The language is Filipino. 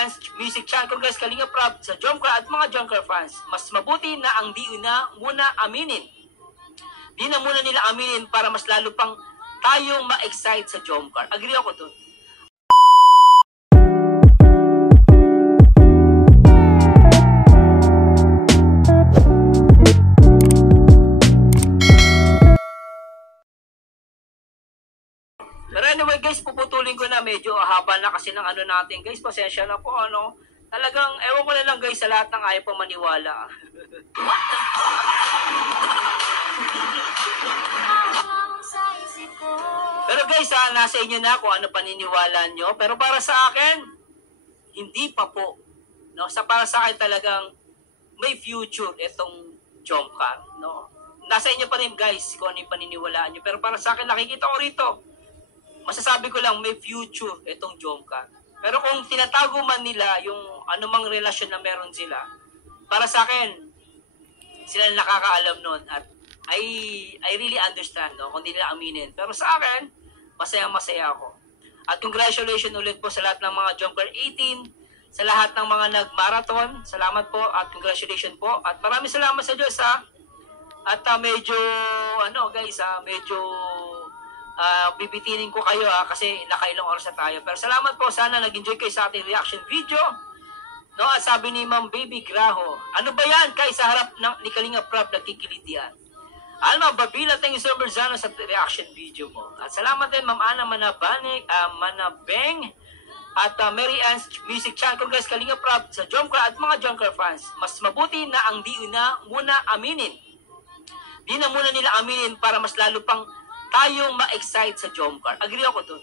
Ann's Music Channel. Congrats Kalinga Prab sa Jomcar at mga Jomcar fans. Mas mabuti na ang di na muna aminin. Di na muna nila aminin para mas lalo pang tayong ma-excite sa Jomcar. Agree ako dun. Pero anyway guys, puputulin ko na, medyo haba na kasi ng ano natin guys, pasensya na po ano. Talagang ewan ko na lang guys sa lahat ng ayaw pa maniwala. Pero guys nasa inyo na kung ano paniniwala nyo. Pero para sa akin, hindi pa po. No? Para sa akin talagang may future itong Jomcar. No? Nasa inyo pa rin guys kung ano yung paniniwalaan nyo. Pero para sa akin, nakikita ko rito, masasabi ko lang may future itong Jomcar. Pero kung tinatago man nila yung anumang relasyon na meron sila, para sa akin, sila na nakakaalam nun. At I really understand, no? Kung di nila aminin. Pero sa akin, masaya-masaya ako. At congratulations ulit po sa lahat ng mga Jomcar 18, sa lahat ng mga nag-marathon. Salamat po at congratulations po. At maraming salamat sa Diyos ha. At medyo, medyo bibitinin ko kayo kasi nakailang oras na tayo. Pero salamat po, sana nag-enjoy kayo sa ating reaction video. No, at sabi ni Ma'am Baby Graho, ano ba yan? Kay sa harap ni Kalinga Prab nagkikilit yan. Alma Babila, thank you so much sa reaction video mo. At salamat din Ma'am Ana Manabeng at Mary Ann's Music Channel. Congrats Kalinga Prab sa Jomcar at mga Jomcar fans. Mas mabuti na ang di na muna aminin. Di na muna nila aminin para mas lalo pang tayong ma-excite sa Jomcar. Agree ako dun.